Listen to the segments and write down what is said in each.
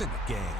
points in the game.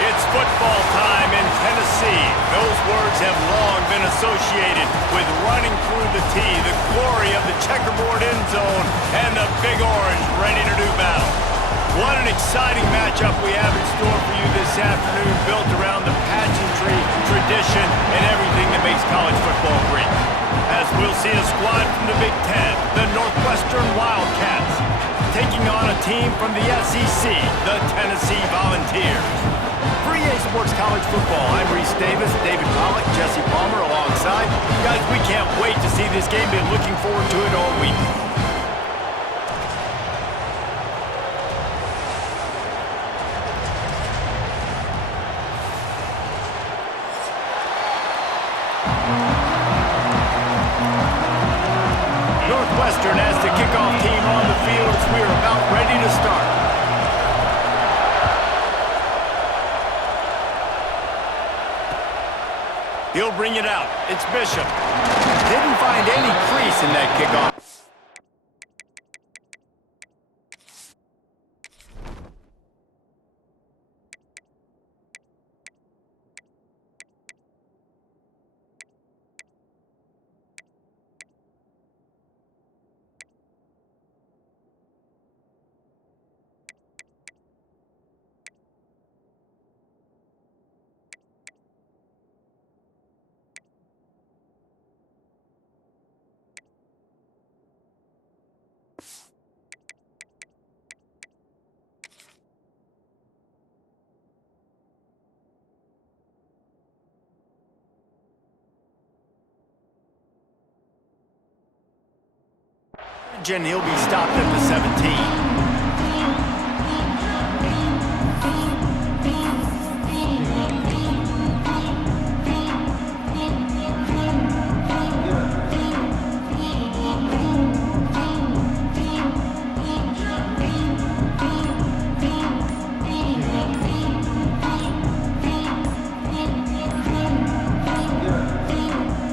It's football time in Tennessee. Those words have long been associated with running through the tee, the glory of the checkerboard end zone, and the Big Orange ready to do battle. What an exciting matchup we have in store for you this afternoon, built around the pageantry, tradition, and everything that makes college football great. As we'll see a squad from the Big Ten, the Northwestern Wildcats, taking on a team from the SEC, the Tennessee Volunteers. For EA Sports College Football, I'm Reese Davis, David Pollack, Jesse Palmer alongside. Guys, we can't wait to see this game. Been looking forward to it all week. Northwestern has the kickoff team on the field as we are about ready to start. He'll bring it out. It's Bishop. Didn't find any crease in that kickoff. And he'll be stopped at the 17.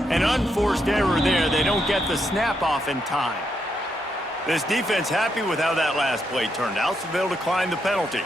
An unforced error there. They don't get the snap off in time. This defense happy with how that last play turned out, so they'll decline the penalty.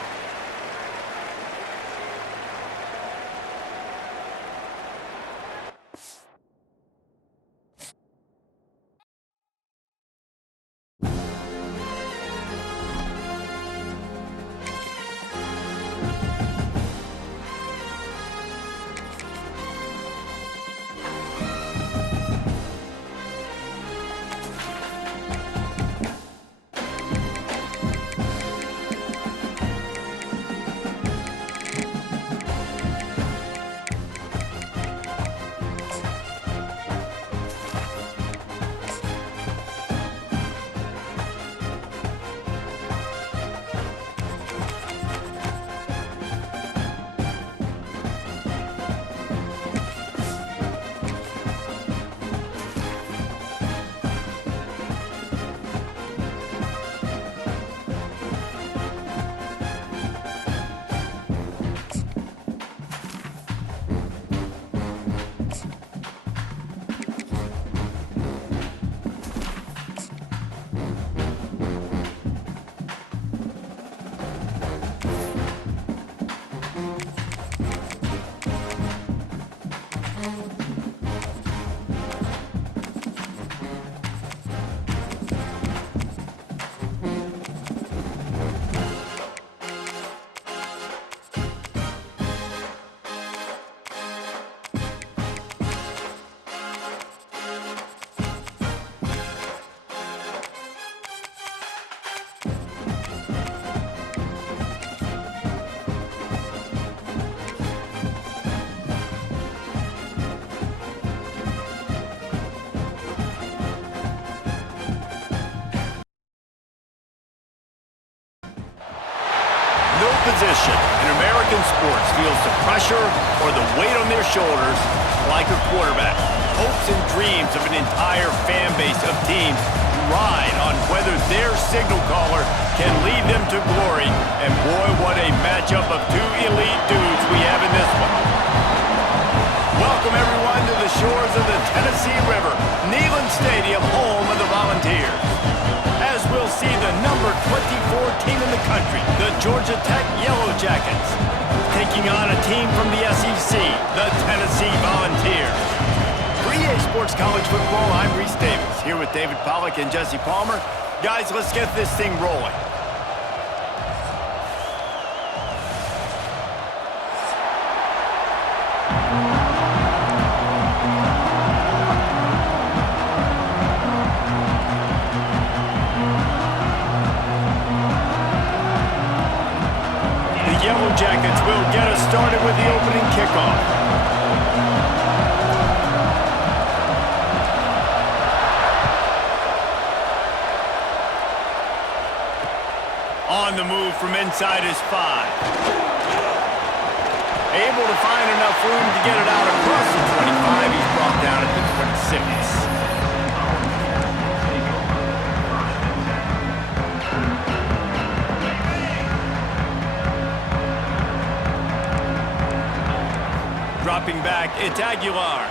position in American sports feels the pressure or the weight on their shoulders like a quarterback. Hopes and dreams of an entire fan base of teams ride on whether their signal caller can lead them to glory. And boy, what a matchup of two elite dudes we have in this one. Welcome everyone to the shores of the Tennessee River, Neyland Stadium, home of the Volunteers. As we'll see the number 24 team in the country, the Georgia Tech Yellow Jackets, taking on a team from the SEC, the Tennessee Volunteers. For EA Sports College Football, I'm Reese Davis, here with David Pollack and Jesse Palmer. Guys, let's get this thing rolling. The Yellow Jackets will get us started with the opening kickoff. On the move from inside his 5. Able to find enough room to get it out across the 25. He's brought down at the 26. Dropping back, it's Aguilar.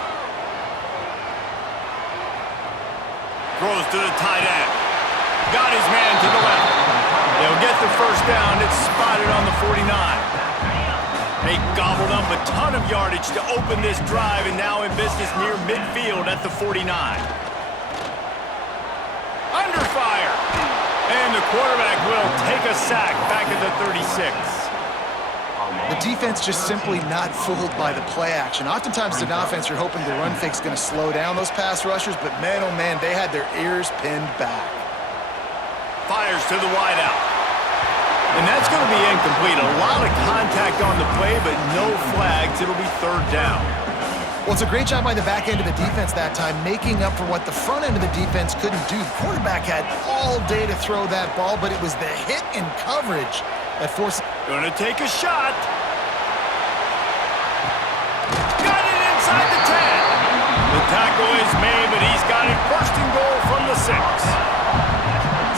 Throws to the tight end. Got his man to the left. They'll get the first down. It's spotted on the 49. They gobbled up a ton of yardage to open this drive, and now in business near midfield at the 49. Under fire. And the quarterback will take a sack back at the 36. The defense just simply not fooled by the play action. Oftentimes in offense, you're hoping the run fake's going to slow down those pass rushers, but man, oh man, they had their ears pinned back. Fires to the wideout. And that's going to be incomplete. A lot of contact on the play, but no flags. It'll be third down. Well, it's a great job by the back end of the defense that time, making up for what the front end of the defense couldn't do. The quarterback had all day to throw that ball, but it was the hit in coverage that forced... Going to take a shot. Got it inside the 10. The tackle is made, but he's got it first and goal from the 6.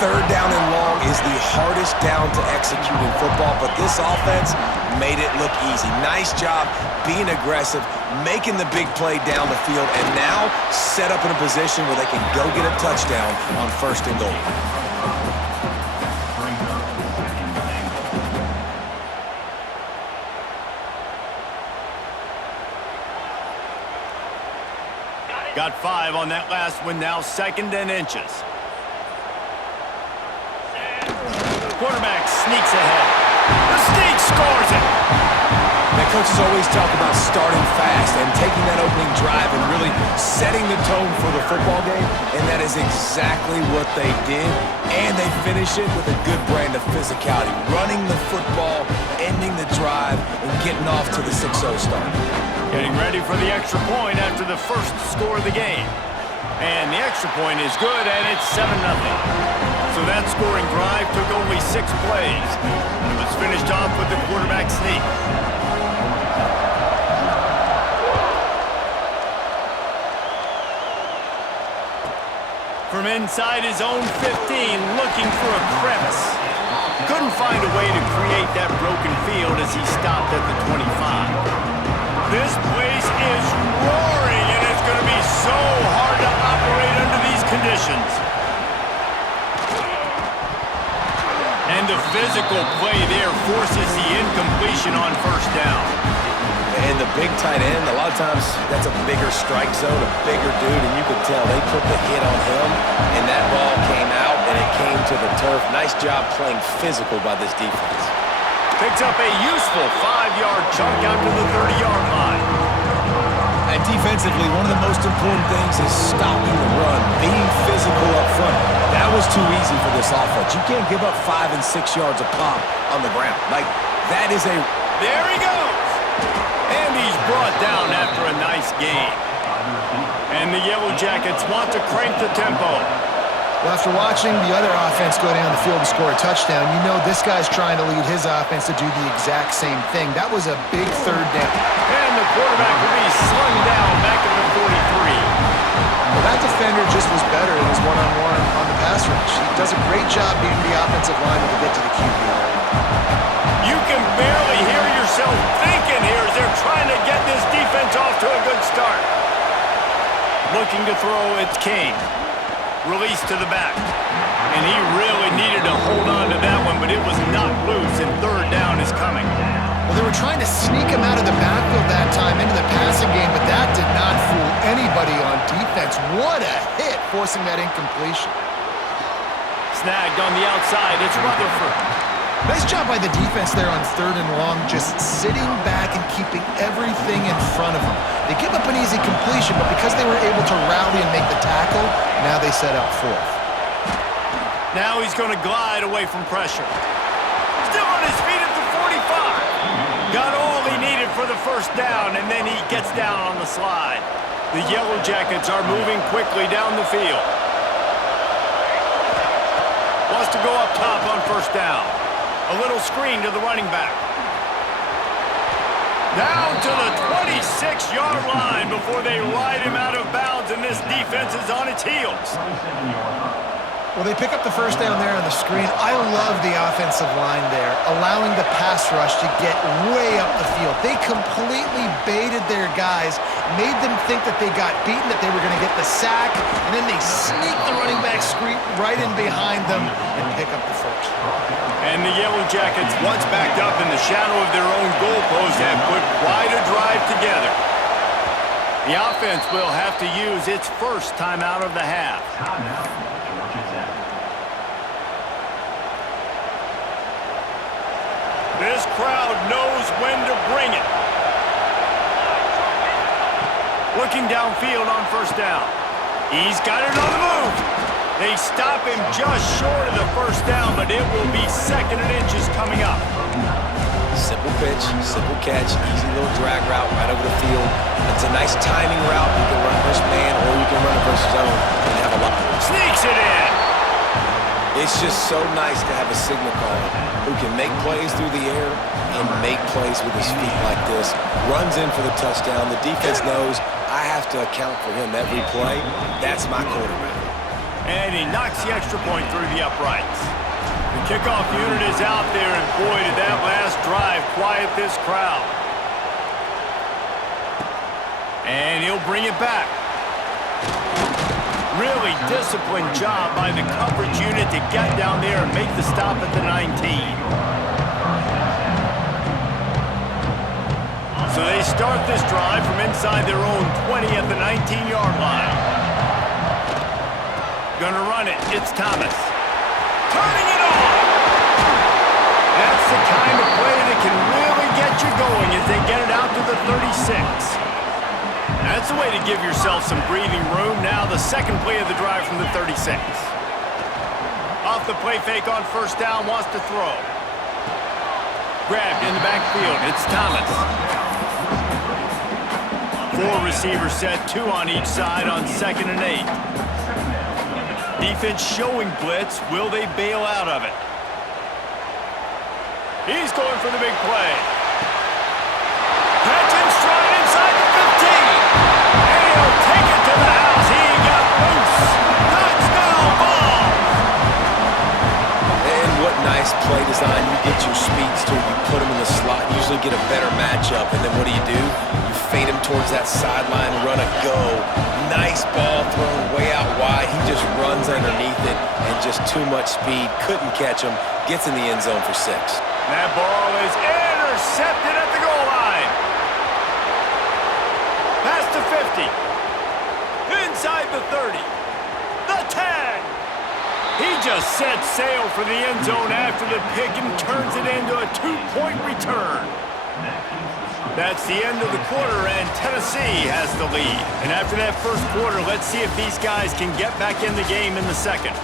Third down and long is the hardest down to execute in football, but this offense made it look easy. Nice job being aggressive, making the big play down the field, and now set up in a position where they can go get a touchdown on first and goal. Got 5 on that last one, now second and inches. Quarterback sneaks ahead. The sneak scores it. Now, coaches always talk about starting fast and taking that opening drive and really setting the tone for the football game, and that is exactly what they did, and they finish it with a good brand of physicality, running the football, ending the drive, and getting off to the 6-0 start. Getting ready for the extra point after the first score of the game. And the extra point is good, and it's 7-0. So that scoring drive took only 6 plays. It was finished off with the quarterback sneak. From inside his own 15, looking for a crevice. Couldn't find a way to create that broken field as he stopped at the 25. This place is roaring, and it's going to be so hard to operate under these conditions. And the physical play there forces the incompletion on first down. And the big tight end, a lot of times that's a bigger strike zone, a bigger dude, and you could tell they put the hit on him, and that ball came out, and it came to the turf. Nice job playing physical by this defense. Picks up a useful 5-yard chunk out to the 30-yard line. And defensively, one of the most important things is stopping the run, being physical up front. That was too easy for this offense. You can't give up 5 and 6 yards a pop on the ground. Like, that is a... There he goes! And he's brought down after a nice gain. And the Yellow Jackets want to crank the tempo. Well, after watching the other offense go down the field and score a touchdown, you know this guy's trying to lead his offense to do the exact same thing. That was a big third down. And the quarterback will be slung down back at the 43. Well, that defender just was better in his one-on-one on the pass rush. He does a great job beating the offensive line to get to the QB. You can barely hear yourself thinking here as they're trying to get this defense off to a good start. Looking to throw, it's Kane. Release to the back. And he really needed to hold on to that one, but it was not loose, and third down is coming. Well, they were trying to sneak him out of the backfield that time into the passing game, but that did not fool anybody on defense. What a hit, forcing that incompletion. Snagged on the outside, it's Rutherford. Nice job by the defense there on third and long, just sitting back and keeping everything in front of them. They give up an easy completion, but because they were able to rally and make the tackle, now they set up fourth. Now he's going to glide away from pressure. Still on his feet at the 45. Got all he needed for the first down, and then he gets down on the slide. The Yellow Jackets are moving quickly down the field. Wants to go up top on first down. A little screen to the running back. Down to the 26-yard line before they ride him out of bounds, and this defense is on its heels. Well, they pick up the first down there on the screen. I love the offensive line there, allowing the pass rush to get way up the field. They completely baited their guys, made them think that they got beaten, that they were going to get the sack, and then they sneak the running back screen right in behind them and pick up the first. And the Yellow Jackets, once backed up in the shadow of their own goalpost, have put quite a drive together. The offense will have to use its first timeout of the half. This crowd knows when to bring it. Looking downfield on first down. He's got it on the move. They stop him just short of the first down, but it will be second and inches coming up. Simple pitch, simple catch, easy little drag route right over the field. It's a nice timing route. You can run versus man or you can run it versus zone and have a lot. Sneaks it in. It's just so nice to have a signal caller who can make plays through the air and make plays with his feet like this. Runs in for the touchdown. The defense knows I have to account for him every play. That's my quarterback. And he knocks the extra point through the uprights. The kickoff unit is out there, and boy, did that last drive quiet this crowd. And he'll bring it back. Really disciplined job by the coverage unit to get down there and make the stop at the 19. So they start this drive from inside their own 20 at the 19-yard line. Gonna run it. It's Thomas. Turning it on! That's the kind of play that can really get you going as they get it out to the 36. That's a way to give yourself some breathing room. Now the second play of the drive from the 36. Off the play fake on first down, wants to throw. Grabbed in the backfield. It's Thomas. 4 receivers set, 2 on each side on 2nd and 8. Defense showing blitz. Will they bail out of it? He's going for the big play. Catch in stride inside the 15. And he'll take it to the house. He got loose. Touchdown ball. And what nice play design. You get your speedster, you put him in the slot, usually get a better matchup, and then what do? You fade him towards that sideline, run a go. Nice ball thrown way out wide. He just runs underneath it and just too much speed. Couldn't catch him. Gets in the end zone for 6. That ball is intercepted at the goal line. Past the 50. Inside the 30. The 10. He just set sail for the end zone after the pick and turns it into a 2-point return. That's the end of the quarter, and Tennessee has the lead. And after that first quarter, let's see if these guys can get back in the game in the second.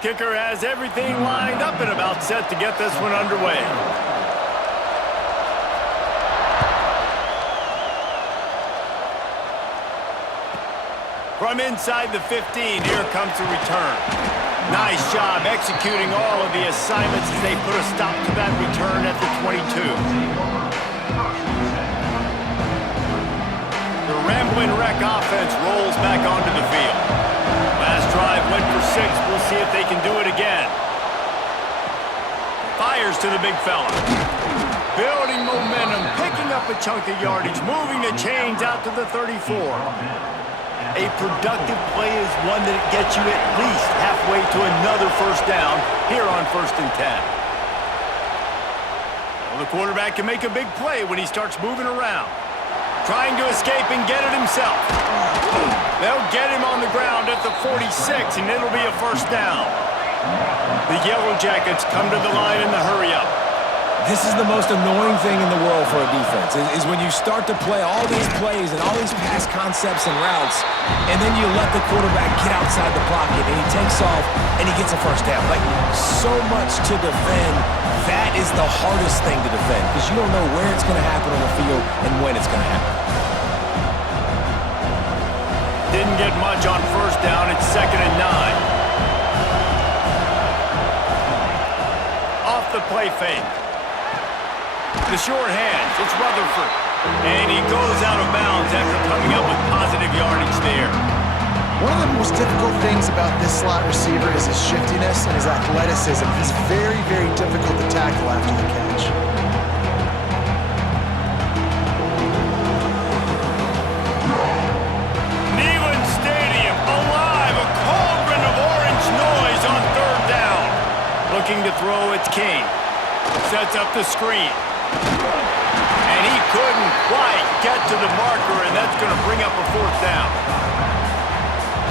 Kicker has everything lined up and about set to get this one underway. From inside the 15, here comes the return. Nice job executing all of the assignments as they put a stop to that return at the 22. The Ramblin' Wreck offense rolls back onto the field. Last drive went for 6. We'll see if they can do it again. Fires to the big fella. Building momentum, picking up a chunk of yardage, moving the chains out to the 34. A productive play is one that gets you at least halfway to another first down here on 1st and 10. Well, the quarterback can make a big play when he starts moving around. Trying to escape and get it himself. They'll get him on the ground at the 46, and it'll be a first down. The Yellow Jackets come to the line in the hurry-up. This is the most annoying thing in the world for a defense, is when you start to play all these plays and all these pass concepts and routes, and then you let the quarterback get outside the pocket, and he takes off, and he gets a first down. Like, so much to defend. That is the hardest thing to defend, because you don't know where it's going to happen on the field and when it's going to happen. Didn't get much on first down. It's 2nd and 9. Off the play fake. The short hands, it's Rutherford. And he goes out of bounds after coming up with positive yardage there. One of the most difficult things about this slot receiver is his shiftiness and his athleticism. He's very, very difficult to tackle after the catch. Neyland Stadium, alive, a cauldron of orange noise on 3rd down. Looking to throw, it's King. Sets up the screen. And he couldn't quite get to the marker, and that's going to bring up a 4th down.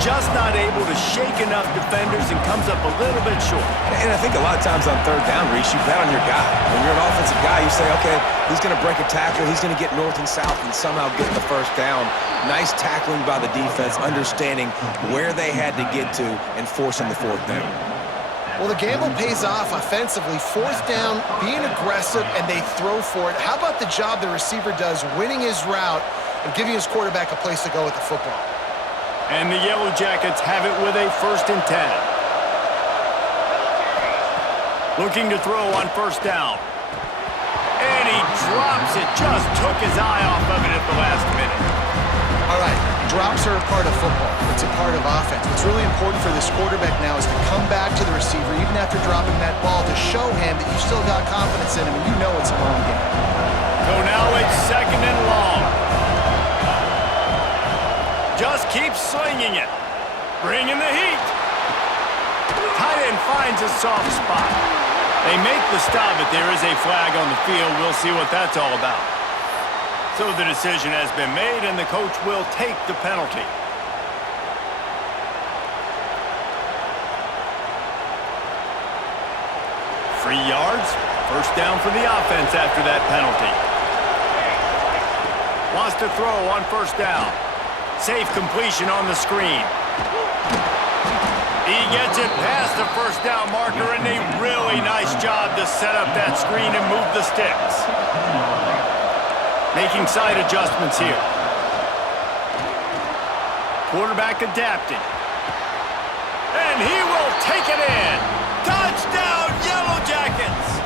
Just not able to shake enough defenders and comes up a little bit short. And I think a lot of times on 3rd down, Reese, you bet on your guy. When you're an offensive guy, you say, okay, he's going to break a tackle, he's going to get north and south and somehow get the first down. Nice tackling by the defense, understanding where they had to get to and forcing the 4th down. Well, the gamble pays off offensively. 4th down, being aggressive, and they throw for it. How about the job the receiver does winning his route and giving his quarterback a place to go with the football? And the Yellow Jackets have it with a 1st and 10. Looking to throw on 1st down. And he drops it. Just took his eye off of it at the last minute. All right, drops are a part of football. It's a part of offense. What's really important for this quarterback now is to come back to the receiver, even after dropping that ball, to show him that you still got confidence in him, and you know it's a long game. So now it's 2nd and long. Just keep slinging it. Bringing the heat. Tight end finds a soft spot. They make the stop, but there is a flag on the field. We'll see what that's all about. So the decision has been made, and the coach will take the penalty. Free yards. First down for the offense after that penalty. Wants to throw on 1st down. Safe completion on the screen. He gets it past the 1st down marker, and a really nice job to set up that screen and move the sticks. Making side adjustments here. Quarterback adapting. And he will take it in. Touchdown, Yellow Jackets!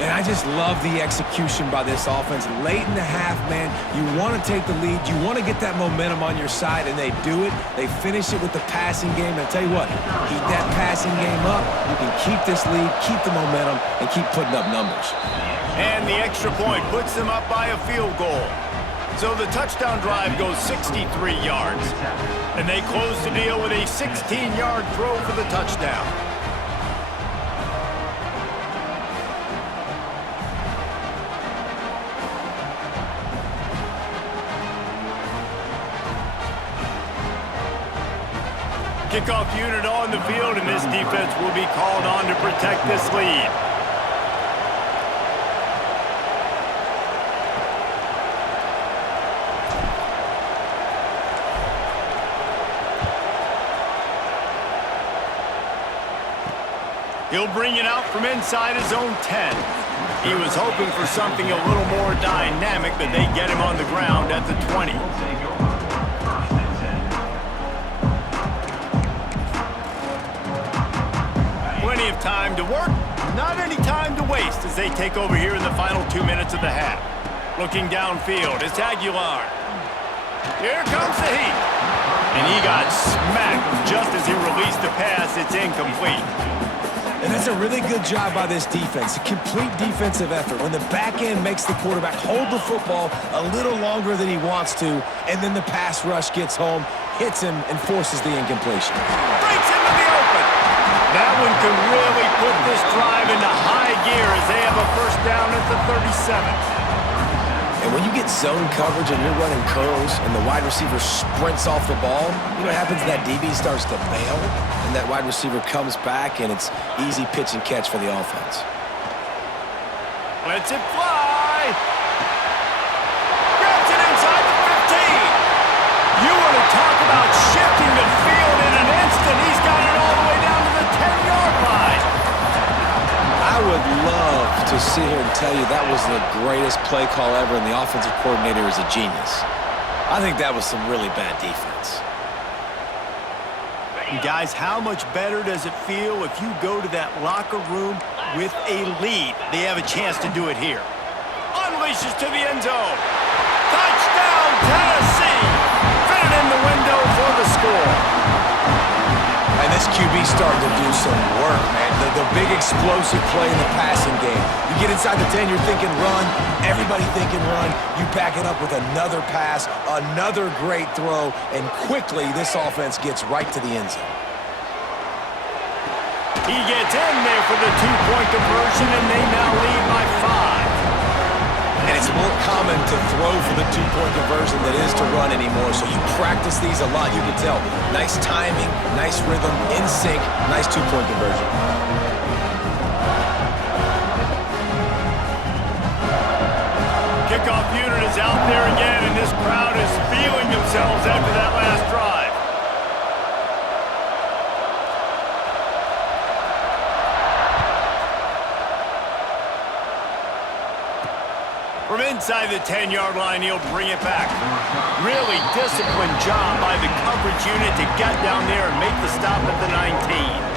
And I just love the execution by this offense. Late in the half, man, you want to take the lead. You want to get that momentum on your side, and they do it. They finish it with the passing game. And I tell you what, keep that passing game up. You can keep this lead, keep the momentum, and keep putting up numbers. And the extra point puts them up by a field goal. So the touchdown drive goes 63 yards. And they close the deal with a 16-yard throw for the touchdown. Kickoff unit on the field, and this defense will be called on to protect this lead. He'll bring it out from inside his own 10. He was hoping for something a little more dynamic, but they get him on the ground at the 20. Plenty of time to work, not any time to waste as they take over here in the final 2 minutes of the half. Looking downfield, it's Aguilar. Here comes the heat. And he got smacked just as he released the pass. It's incomplete. And that's a really good job by this defense, a complete defensive effort. When the back end makes the quarterback hold the football a little longer than he wants to, and then the pass rush gets home, hits him, and forces the incompletion. Breaks into the open. That one can really put this drive into high gear as they have a first down at the 37. And when you get zone coverage and you're running curls and the wide receiver sprints off the ball, you know what happens? That DB starts to bail, and that wide receiver comes back, and it's easy pitch and catch for the offense. Lets it fly. Grabs it inside the 15. You want to talk about shifting the field in an instant. He's got it all the way down to the 10-yard line. I would love to sit here and tell you that was the greatest play call ever, and the offensive coordinator is a genius. I think that was some really bad defense. And guys, how much better does it feel if you go to that locker room with a lead? They have a chance to do it here. Unleashes to the end zone. Touchdown, Tennessee! Fitted in the window for the score. And this QB's starting to do some work, man. The big explosive play in the passing game. You get inside the 10, you're thinking run. Everybody thinking run. You back it up with another pass, another great throw, and quickly this offense gets right to the end zone. He gets in there for the two-point conversion, and they now lead by 5. And it's more common to throw for the two-point conversion than it is to run anymore. So you practice these a lot. You can tell. Nice timing, nice rhythm, in sync, nice two-point conversion. Kickoff unit is out there again, and this crowd is feeling themselves after that last drive. From inside the 10-yard line, he'll bring it back. Really disciplined job by the coverage unit to get down there and make the stop at the 19.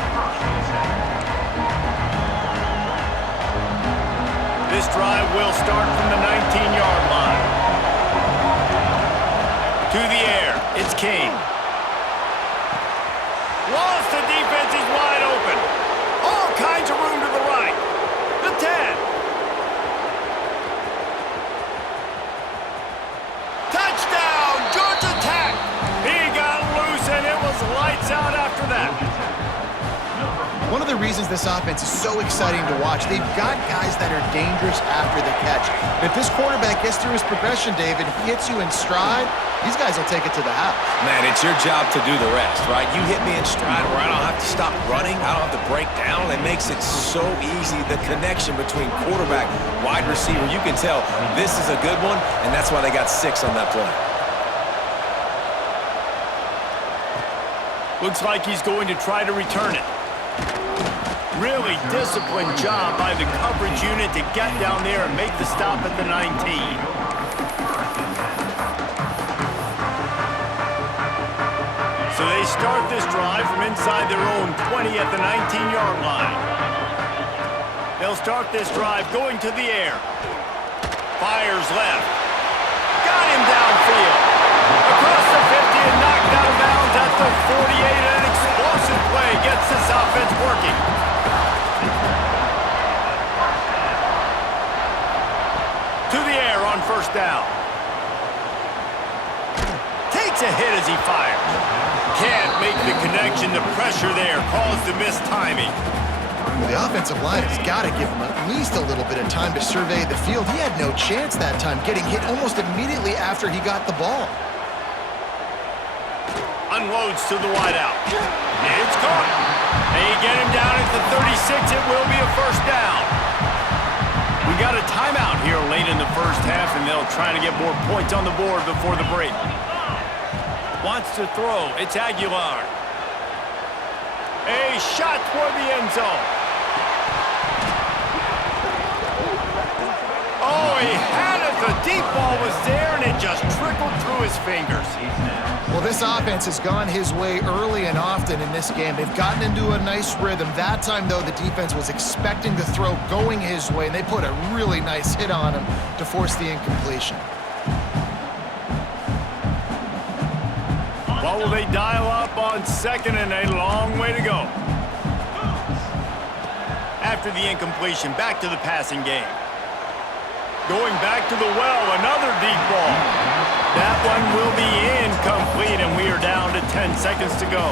This drive will start from the 19-yard line. To the air, it's King. Lost, the defense is wide open. All kinds of room to the right. The 10. Touchdown, Georgia Tech. He got loose, and it was lights out after that. One of the reasons this offense is so exciting to watch, they've got guys that are dangerous after the catch. And if this quarterback gets through his progression, David, hits you in stride, these guys will take it to the house. Man, it's your job to do the rest, right? You hit me in stride where I don't have to stop running, I don't have to break down. It makes it so easy, the connection between quarterback, wide receiver. You can tell this is a good one, and that's why they got 6 on that play. Looks like he's going to try to return it. Really disciplined job by the coverage unit to get down there and make the stop at the 19. So they start this drive from inside their own 20 at the 19-yard line. They'll start this drive going to the air. Fires left. Got him downfield. Across the 50 and knocked out of bounds at the 48. An explosive play gets this offense working. To the air on first down. Takes a hit as he fires. Can't make the connection. The pressure there caused the missed timing. Well, the offensive line has got to give him at least a little bit of time to survey the field. He had no chance that time, getting hit almost immediately after he got the ball. Unloads to the wideout. It's caught. They get him down at the 36. It will be a first down. We got a timeout here late in the first half, and they'll try to get more points on the board before the break. Wants to throw. It's Aguilar. A shot toward the end zone. fingers. Well, this offense has gone his way early and often in this game. They've gotten into a nice rhythm. That time, though, the defense was expecting the throw going his way, and they put a really nice hit on him to force the incompletion. What will they dial up on second and a long way to go? After the incompletion, back to the passing game. Going back to the well, another deep ball. That one will be incomplete, and we are down to 10 seconds to go.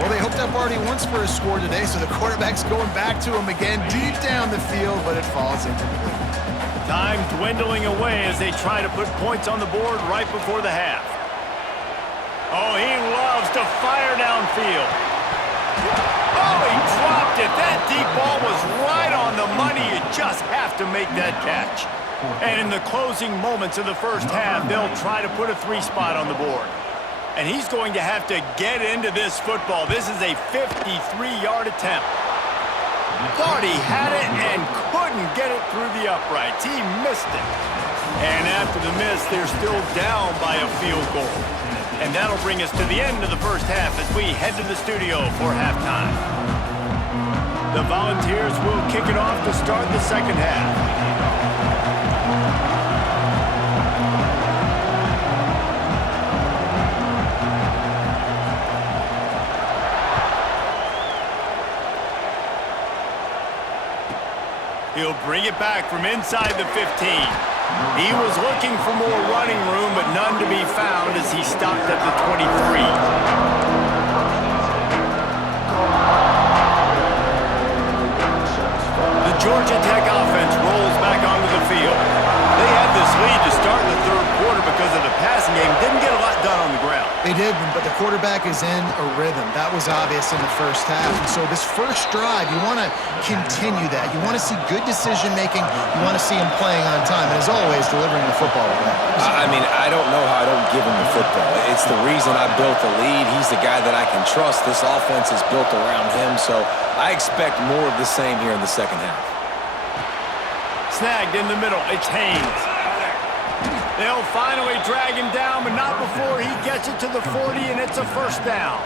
Well, they hooked up already once for a score today, so the quarterback's going back to him again deep down the field, but it falls incomplete. Time dwindling away as they try to put points on the board right before the half. Oh, he loves to fire downfield. Oh, he dropped it. That deep ball was right on the money. You just have to make that catch. And in the closing moments of the first half, they'll try to put a 3-spot on the board. And he's going to have to get into this football. This is a 53-yard attempt. Thought he had it and couldn't get it through the uprights. He missed it. And after the miss, they're still down by a field goal. And that'll bring us to the end of the first half as we head to the studio for halftime. The Volunteers will kick it off to start the second half. He'll bring it back from inside the 15. He was looking for more running room, but none to be found as he stopped at the 23. The Georgia Tech offense rolls back onto the field. They had this lead to start the third quarter because of the passing game. Didn't get a lot done on the ground. They did, but the quarterback is in a rhythm. That was obvious in the first half. And so this first drive, you want to continue that. You want to see good decision-making. You want to see him playing on time. And as always, delivering the football away. I mean, I don't know how I don't give him the football. It's the reason I built the lead. He's the guy that I can trust. This offense is built around him, so I expect more of the same here in the second half. Snagged in the middle. It's Haynes. They'll finally drag him down, but not before he gets it to the 40, and it's a first down.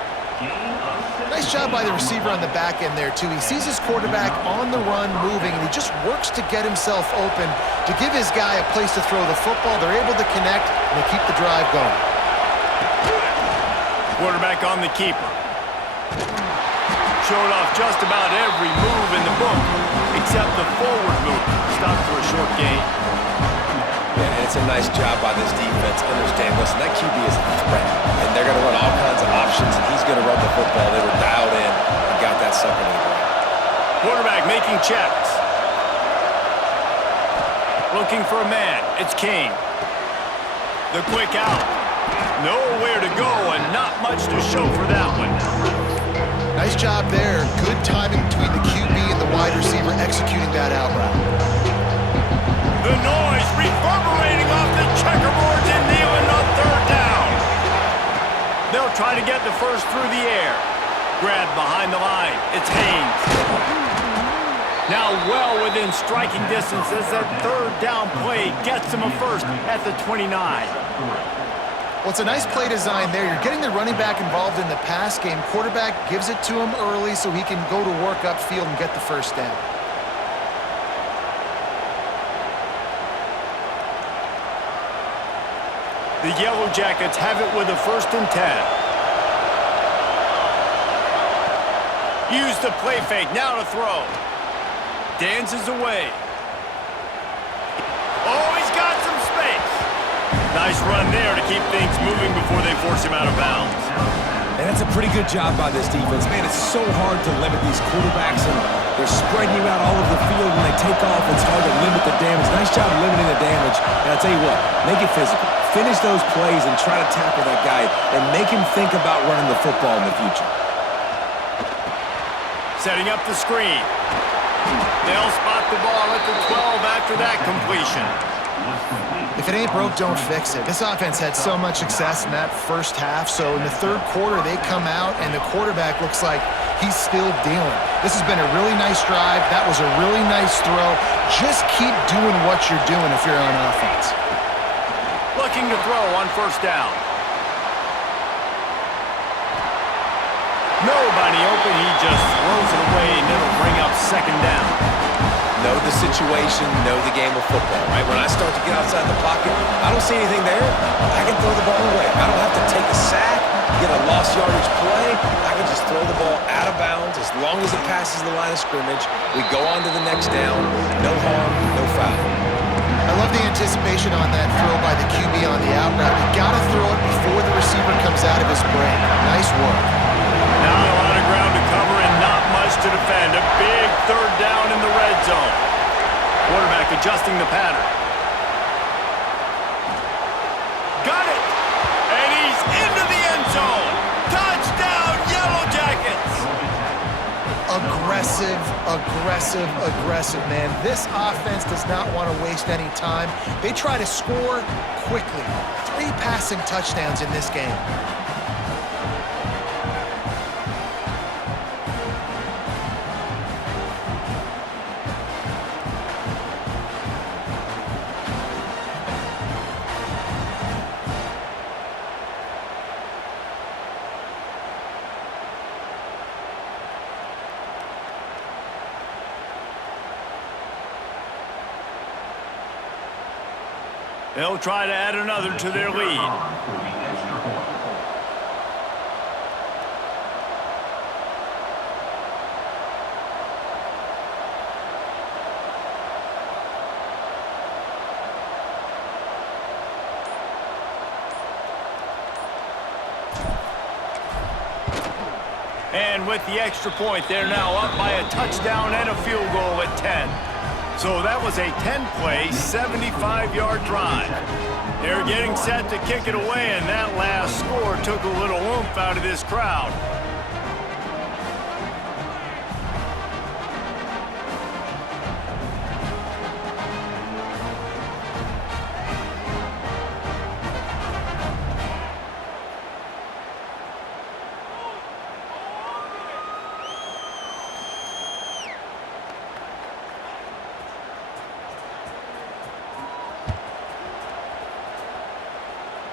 Nice job by the receiver on the back end there, too. He sees his quarterback on the run moving, and he just works to get himself open to give his guy a place to throw the football. They're able to connect, and they keep the drive going. Quarterback on the keeper. Showed off just about every move in the book, except the forward move. Stopped for a short gain. Yeah, it's a nice job by this defense. Understand, listen, that QB is a threat, and they're going to run all kinds of options, and he's going to run the football. They were dialed in and got that sucker to the ground. Quarterback making checks. Looking for a man. It's Kane. The quick out. Nowhere to go, and not much to show for that one. Nice job there. Good timing between the QB and the wide receiver executing that out route. The noise reverberating off the checkerboards and Nealon on third down. They'll try to get the first through the air. Grab behind the line. It's Haynes. Now well within striking distance as that third down play gets him a first at the 29. Well, it's a nice play design there. You're getting the running back involved in the pass game. Quarterback gives it to him early so he can go to work upfield and get the first down. The Yellow Jackets have it with a 1st and 10. Use the play fake, now to throw. Dances away. Oh, he's got some space. Nice run there to keep things moving before they force him out of bounds. And that's a pretty good job by this defense. Man, it's so hard to limit these quarterbacks, and they're spreading you out all over the field. When they take off, it's hard to limit the damage. Nice job limiting the damage. And I'll tell you what, make it physical. Finish those plays and try to tackle that guy and make him think about running the football in the future. Setting up the screen. They'll spot the ball at the 12 after that completion. If it ain't broke, don't fix it. This offense had so much success in that first half, so in the third quarter, they come out, and the quarterback looks like he's still dealing. This has been a really nice drive. That was a really nice throw. Just keep doing what you're doing if you're on offense. looking to throw on first down. Nobody open, he just throws it away, and it'll bring up second down. Know the situation, know the game of football, right? When I start to get outside the pocket, I don't see anything there, I can throw the ball away. I don't have to take a sack, get a lost yardage play. I can just throw the ball out of bounds as long as it passes the line of scrimmage. We go on to the next down, no harm, no foul. I love the anticipation on that throw by the QB on the out route. You got to throw it before the receiver comes out of his break. Nice work. Not a lot of ground to cover and not much to defend. A big third down in the red zone. Quarterback adjusting the pattern. Got it! And he's into the end zone. Touchdown, Yellow Jackets! Aggressive, aggressive, aggressive, man. This offense does not want to waste any time. They try to score quickly. 3 passing touchdowns in this game. They'll try to add another to their lead. And with the extra point, they're now up by a touchdown and a field goal at 10. So that was a 10-play, 75-yard drive. They're getting set to kick it away, and that last score took a little oomph out of this crowd.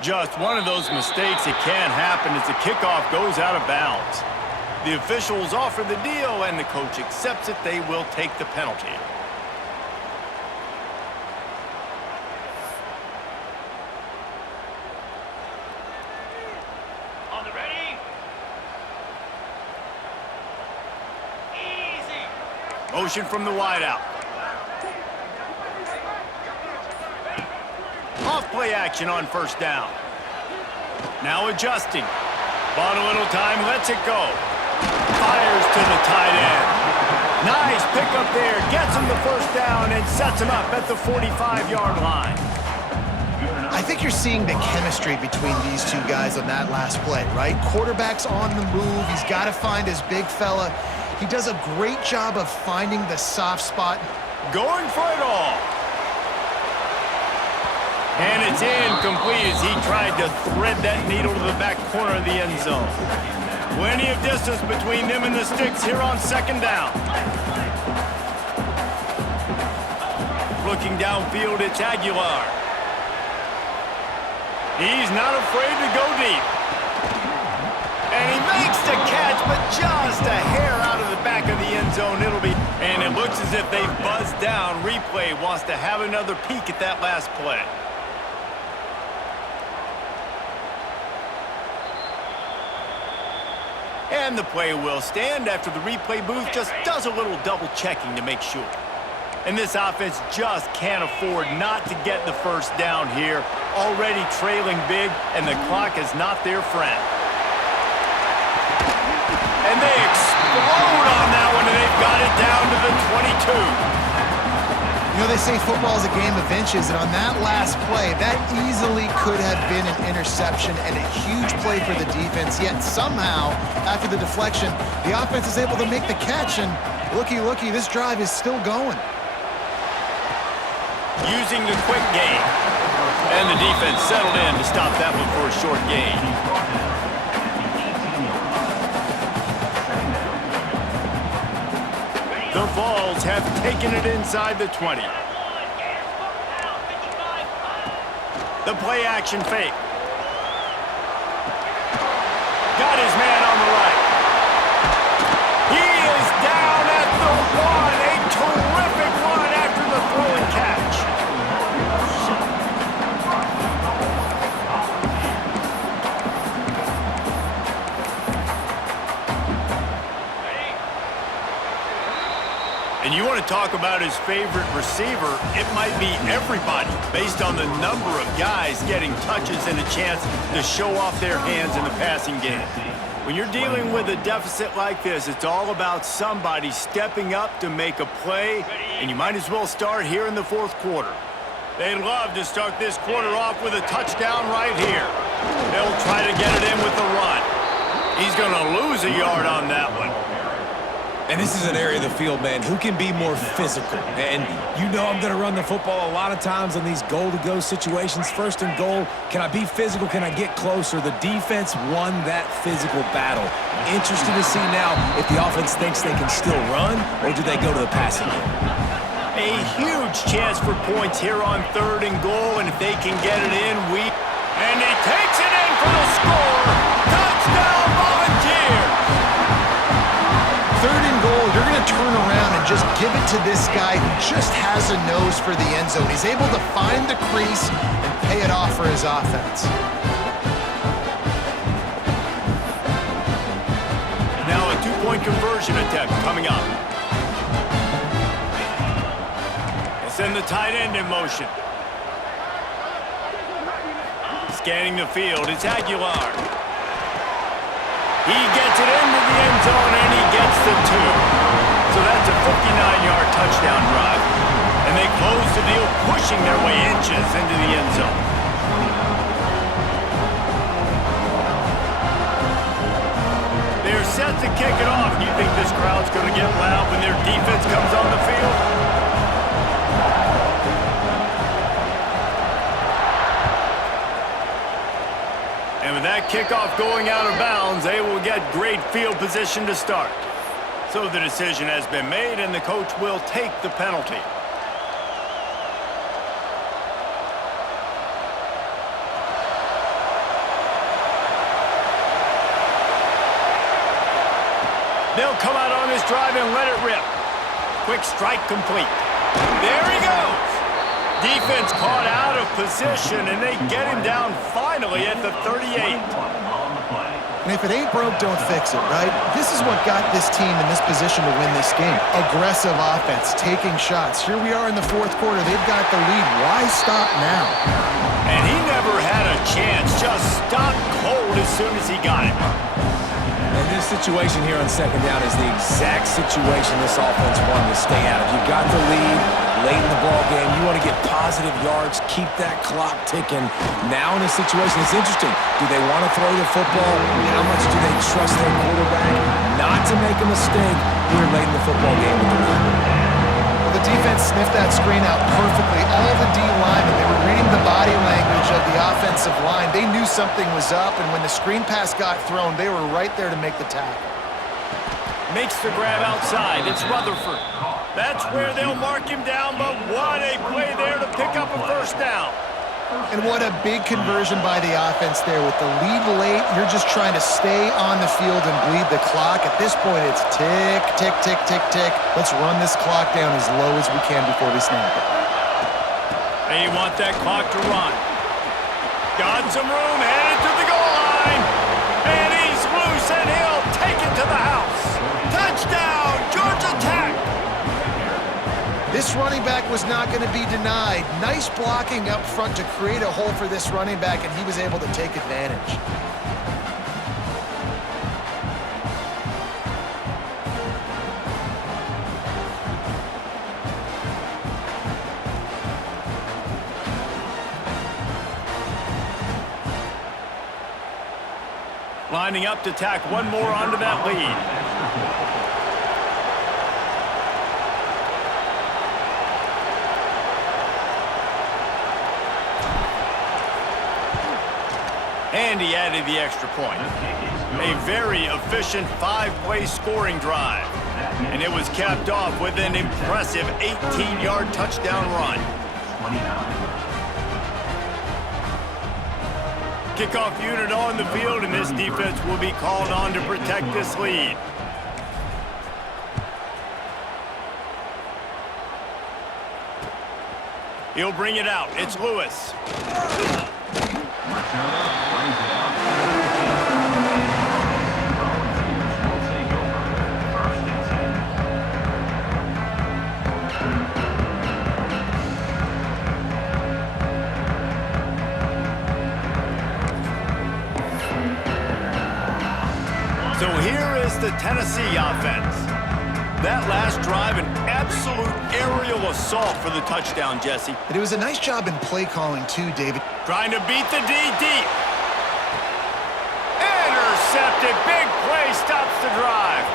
Just one of those mistakes that can happen as the kickoff goes out of bounds. The officials offer the deal, and the coach accepts it. They will take the penalty. On the ready? Easy. Motion from the wideout. Off-play action on first down. Now adjusting. Bought a little time, lets it go. Fires to the tight end. Nice pickup there. Gets him the first down and sets him up at the 45-yard line. I think you're seeing the chemistry between these two guys on that last play, right? Quarterback's on the move. He's got to find his big fella. He does a great job of finding the soft spot. Going for it all. And it's incomplete as he tried to thread that needle to the back corner of the end zone. Plenty of distance between them and the sticks here on second down. Looking downfield, it's Aguilar. He's not afraid to go deep. And he makes the catch, but just a hair out of the back of the end zone. It'll be, and it looks as if they've buzzed down. Replay wants to have another peek at that last play. And the play will stand after the replay booth just does a little double checking to make sure. And this offense just can't afford not to get the first down here. Already trailing big, and the clock is not their friend. And they explode on that one, and they've got it down to the 22. You know, they say football is a game of inches, and on that last play, that easily could have been an interception and a huge play for the defense, yet somehow, after the deflection, the offense is able to make the catch, and looky, this drive is still going. Using the quick game. And the defense settled in to stop that one for a short gain. The Vols have taken it inside the 20. The play action fake. Got his man on the right. He is down at the 1. A terrific run after the throw and catch. And you want to talk about his favorite receiver, it might be everybody based on the number of guys getting touches and a chance to show off their hands in the passing game. When you're dealing with a deficit like this, it's all about somebody stepping up to make a play, and you might as well start here in the fourth quarter. They'd love to start this quarter off with a touchdown right here. They'll try to get it in with the run. He's going to lose a yard on that one. And this is an area of the field, man, who can be more physical. And you know I'm going to run the football a lot of times in these goal-to-go situations. First and goal, can I be physical? Can I get closer? The defense won that physical battle. Interested to see now if the offense thinks they can still run, or do they go to the passing game? A huge chance for points here on 3rd and goal, and if they can get it in, and he takes it in for the score. Touchdown, Volunteers! 3rd and goal, you're going to turn around and just give it to this guy who just has a nose for the end zone. He's able to find the crease and pay it off for his offense. Now a 2-point conversion attempt coming up. They send the tight end in motion. Scanning the field, it's Aguilar. He gets it into the end zone, and he gets the 2. So that's a 59-yard touchdown drive. And they close the deal, pushing their way inches into the end zone. They're set to kick it off. Do you think this crowd's going to get loud when their defense comes on the field? And with that kickoff going out of bounds, they will get great field position to start. So the decision has been made, and the coach will take the penalty. They'll come out on this drive and let it rip. Quick strike complete. There he goes. Defense caught out of position, and they get him down finally at the 38. And if it ain't broke, don't fix it, right? This is what got this team in this position to win this game. Aggressive offense, taking shots. Here we are in the fourth quarter. They've got the lead. Why stop now? And he never had a chance. Just stopped cold as soon as he got it. And this situation here on 2nd down is the exact situation this offense wanted to stay out of. You got the lead late in the ball game. You want to get positive yards, keep that clock ticking. Now in this situation, it's interesting. Do they want to throw the football? How much do they trust their quarterback not to make a mistake here late in the football game with the lead? Well, the defense sniffed that screen out perfectly. All the D linemen, they were reading the body language of the offensive line. They knew something was up, and when the screen pass got thrown, they were right there to make the tackle. Makes the grab outside. It's Rutherford. That's where they'll mark him down, but what a play there to pick up a first down. And what a big conversion by the offense there. With the lead late, you're just trying to stay on the field and bleed the clock. At this point, it's tick, tick, tick, tick, tick. Let's run this clock down as low as we can before we snap it. They want that clock to run. Got some room, headed to the goal line. And he's loose, and he'll take it to the house. Touchdown, Georgia Tech. This running back was not going to be denied. Nice blocking up front to create a hole for this running back, and he was able to take advantage. Lining up to tack one more onto that lead. And he added the extra point. A very efficient 5-play scoring drive. And it was capped off with an impressive 18-yard touchdown run. Kickoff unit on the field, and this defense will be called on to protect this lead. He'll bring it out. It's Lewis. So here is the Tennessee offense. That last drive, an absolute aerial assault for the touchdown, Jesse. But it was a nice job in play calling too, David. Trying to beat the D deep. Intercepted. Big play stops the drive.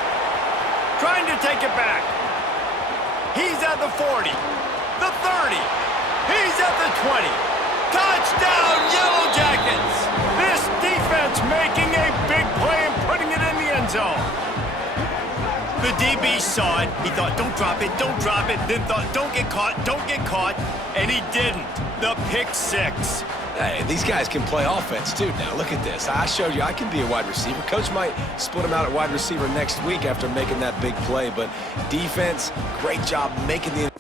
Trying to take it back. He's at the 40, the 30. He's at the 20. Touchdown, Yellow Jackets! This defense making a big play and putting it in the end zone. The DB saw it. He thought, don't drop it, don't drop it. Then thought, don't get caught, and he didn't. The pick six. Hey, these guys can play offense, too. Now, look at this. I showed you I can be a wide receiver. Coach might split him out at wide receiver next week after making that big play, but defense, great job making the